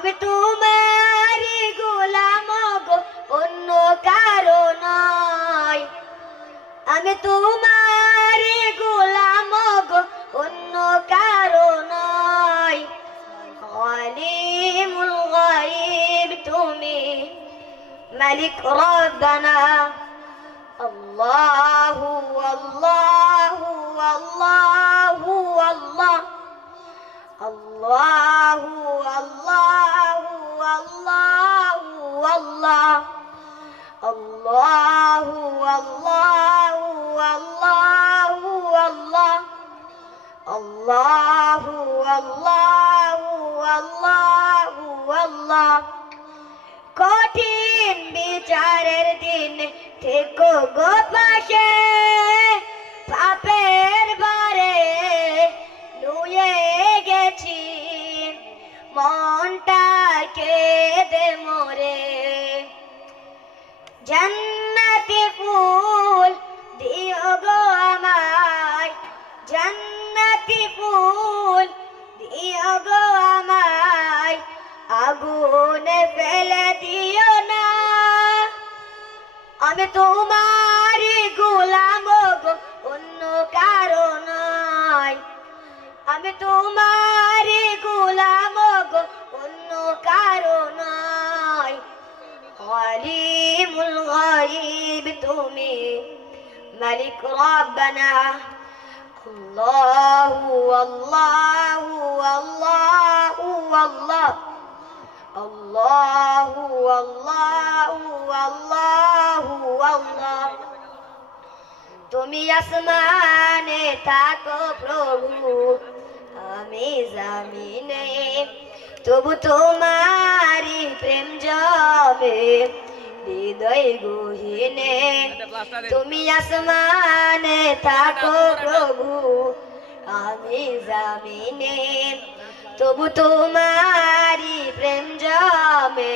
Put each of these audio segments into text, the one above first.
আমি তোমারই গোলাম গো, অন্য কারো নয়। আমি তোমারই গোলাম গো, অন্য কারো নয়। আলিমুল গায়ব তুমি, মালিক রব্বানা। আল্লাহু আল্লাহু আল্লাহু আল্লাহ, আল্লাহু আল্লাহু আল্লাহু আল্লাহ, আল্লাহু আল্লাহু আল্লাহু আল্লাহ, আল্লাহু আল্লাহু আল্লাহু আল্লাহ। কঠিন বিচারের দিন থেকো গো পাশে, পাপের বারে নুয়ে গেছি মনটা কেঁদে মরে। জান্নাতি ফুল দিও গো আমায়, জান্নাতি ফুল দিও গো আমায়, আগুনে ফেলে দিও না। আমি তোমারই গোলাম গো, অন্য কারো নয়। আমি তোমারই গোলাম গো, অন্য কারো নয়। আলিমুল গায়ব তুমি, মালিক রব্বানা। আল্লাহু আল্লাহু আল্লাহু আল্লাহ, আল্লাহু আল্লাহু আল্লাহু আল্লাহ। তুমি আসমানে থাকো প্রভু, আমি জমিনে, তবু তোমারি প্রেম জবে হৃদয় গহীনে। তুমি আসমানে থাকো প্রভু, আমি জমিনে, তবু তোমারি প্রেম জমে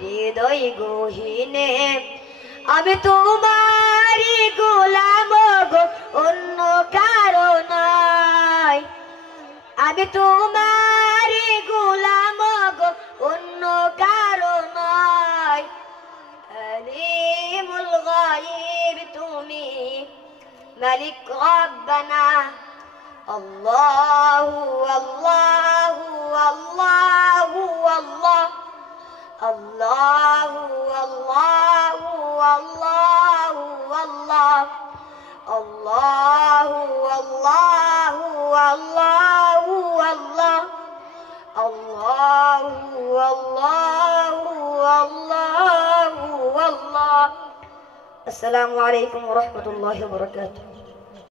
হৃদয় গহীনে। আমি তোমারি গোলাম গো, অন্য কারো নয়। আমি তোমারি গোলাম গো, অন্য কারো নয়। আলিমুল গায়ব তুমি, মালিক রব্বানা। আল্লাহু আল্লাহু আল্লাহু আল্লাহ, আল্লাহু আল্লাহু আল্লাহু আল্লাহ, আল্লাহু আল্লাহু আল্লাহু আল্লাহ, আল্লাহু আল্লাহু আল্লাহু আল্লাহ। আসসালামু আলাইকুম ওয়া রাহমাতুল্লাহি ওয়া বারাকাতুহু।